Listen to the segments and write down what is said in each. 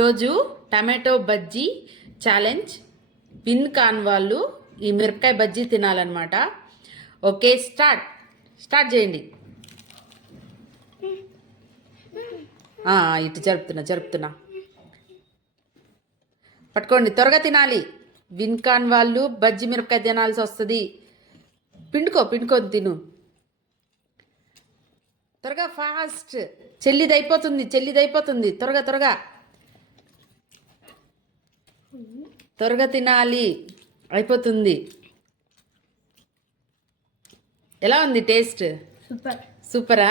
ఈరోజు tomato bajji challenge. పిన్ కాన్ వాళ్ళు ఈ మిరపకాయ బజ్జీ తినాలన్నమాట. Okay start. స్టార్ట్ చేయండి. ఇటు జరుపుతున్నా జరుపుతున్నా. పట్టుకోండి త్వరగా తినాలి. విన్కాన్ వాళ్ళు బజ్జీ మిరపకాయ తినాల్సి వస్తుంది. పిండుకో పిండుకొని తిను. త్వరగా ఫాస్ట్. చెల్లిది అయిపోతుంది చెల్లిది అయిపోతుంది త్వరగా త్వరగా. త్వరగా తినాలి. అయిపోతుంది. ఎలా ఉంది టేస్ట్? సూపర్. సూపరా?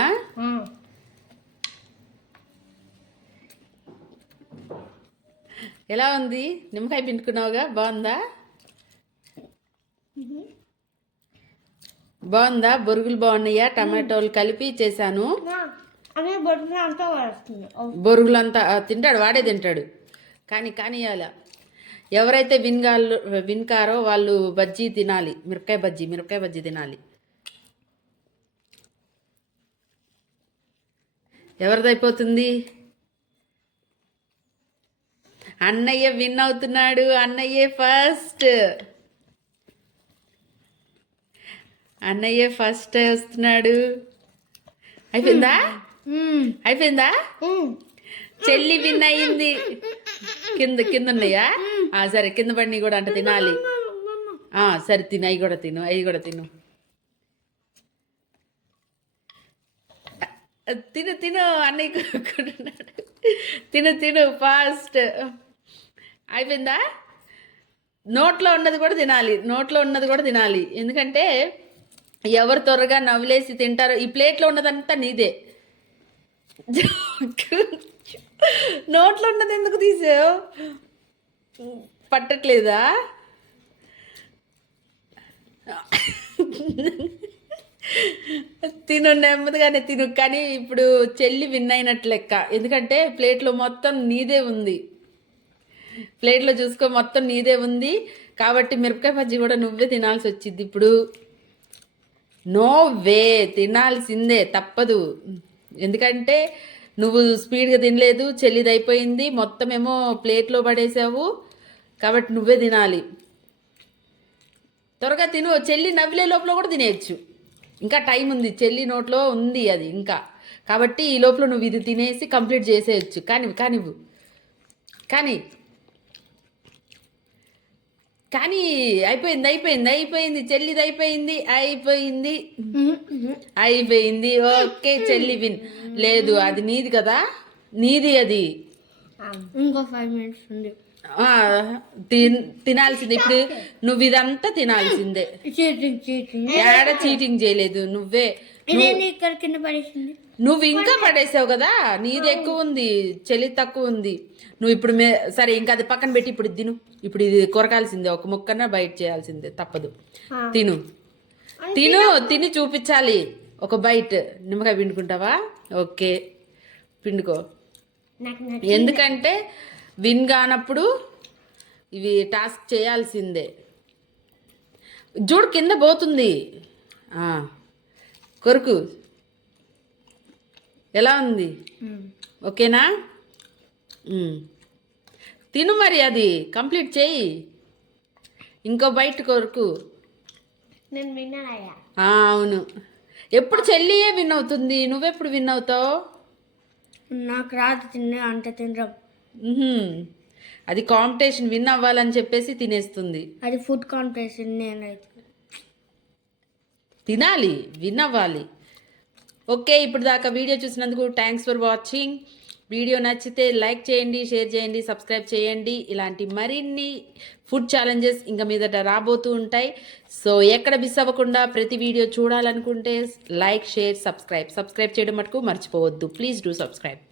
ఎలా ఉంది? నిమ్మకాయ పిండుకున్నావుగా? బాగుందా? బాగుందా? బొరుగులు బాగున్నాయా? టమాటోలు కలిపి చేశాను. బొట్టు అంతా బొరుగులంతా తింటాడు వాడే తింటాడు. కానీ కానీ అలా. ఎవరైతే విన్గాళ్ళు విన్కారో వాళ్ళు బజ్జీ తినాలి. మిరపకాయ బజ్జీ మిరపకాయ బజ్జీ తినాలి. ఎవరిదైపోతుంది? అన్నయ్య విన్ అవుతున్నాడు. అన్నయ్యే ఫస్ట్. అన్నయ్య ఫస్ట్ వస్తున్నాడు. అయిపోయిందా? అయిపోయిందా? చెల్లి విన్ అయ్యింది కింద కింద ఉన్నాయా సరే కింద పడిని కూడా అంట తినాలి. సరే తిను అవి కూడా తిను అవి కూడా తిను. తిను తిను అన్నయ్య కొనుక్కుంటున్నాడు తిను తిను ఫాస్ట్. అయిపోయిందా? నోట్లో ఉన్నది కూడా తినాలి నోట్లో ఉన్నది కూడా తినాలి. ఎందుకంటే ఎవరు త్వరగా నవ్వులేసి తింటారో ఈ ప్లేట్లో ఉన్నదంతా నీదే. నోట్లో ఉన్నది ఎందుకు తీసావు? పట్టట్లేదా? తిను నెమ్మదిగానే తిను. కానీ ఇప్పుడు చెల్లి విన్ అయినట్టు లెక్క. ఎందుకంటే ప్లేట్లో మొత్తం నీదే ఉంది. ప్లేట్లో చూసుకో మొత్తం నీదే ఉంది. కాబట్టి మిరపకాయ బజ్జీ కూడా నువ్వే తినాల్సి వచ్చింది ఇప్పుడు. No way. తినాల్సిందే. తప్పదు. ఎందుకంటే నువ్వు స్పీడ్గా తినలేదు చెల్లిది అయిపోయింది మొత్తం ఏమో ప్లేట్లో పడేసావు కాబట్టి నువ్వే తినాలి. త్వరగా తిను చెల్లి నవ్విలే లోపల కూడా తినేయచ్చు. ఇంకా టైం ఉంది చెల్లి నోట్లో ఉంది అది ఇంకా. కాబట్టి ఈ లోపల నువ్వు ఇది తినేసి కంప్లీట్ చేసేయచ్చు. కానీ కానివ్వు కానీ కానీ అయిపోయింది అయిపోయింది అయిపోయింది చెల్లిది అయిపోయింది. అయిపోయింది. అయిపోయింది ఓకే చెల్లి విన్. లేదు అది నీది కదా? నీది అది. ఇంకో ఫైవ్ మినిట్స్ ఉంది. తినాల్సిందే. ఇప్పుడు నువ్వు ఇదంతా తినాల్సిందే. చీటింగ్ చీటింగ్ ఏడ చీటింగ్ చేయలేదు నువ్వే ఇక్కడ కింద పడేసింది? నువ్వు ఇంకా పడేసావు కదా? నీది ఎక్కువ ఉంది చెల్లి తక్కువ ఉంది. నువ్వు ఇప్పుడు మే సరే ఇంకా అది పక్కన పెట్టి ఇప్పుడు తిను. ఇప్పుడు ఇది కొరకాల్సిందే ఒక ముక్కన బయట చేయాల్సిందే తప్పదు. తిను. తిను తిని చూపించాలి. ఒక బైట్. నిమ్మకాయ పిండుకుంటావా? ఓకే. పిండుకో. ఎందుకంటే విన్ కానప్పుడు ఇవి టాస్క్ చేయాల్సిందే. చూడు కింద పోతుంది. కొరుకు. ఎలా ఉంది. ఓకేనా. తిను మరి అది. కంప్లీట్ చేయి. ఇంకో బయట కొరకు. నేను అవును. ఎప్పుడు చెల్లియే విన్ అవుతుంది? నువ్వెప్పుడు విన్ అవుతావు? నాకు రాదు తిన్న అంత తినడం. అది కాంపిటీషన్ విన్ అవ్వాలని చెప్పేసి తినేస్తుంది. అది ఫుడ్ కాంపిటీషన్ నేనైతే. తినాలి. విన్ అవ్వాలి. ఓకే ఇప్పుడు దాకా వీడియో చూసినందుకు థ్యాంక్స్ ఫర్ వాచింగ్ వీడియో నచ్చితే లైక్ చేయండి షేర్ చేయండి సబ్స్క్రైబ్ చేయండి. ఇలాంటి మరిన్ని ఫుడ్ ఛాలెంజెస్ ఇంకా మీదట రాబోతూ ఉంటాయి. సో ఎక్కడ మిస్ అవ్వకుండా ప్రతి వీడియో చూడాలనుకుంటే లైక్ షేర్ సబ్స్క్రైబ్ సబ్స్క్రైబ్ చేయడం మటుకు మర్చిపోవద్దు. Please do subscribe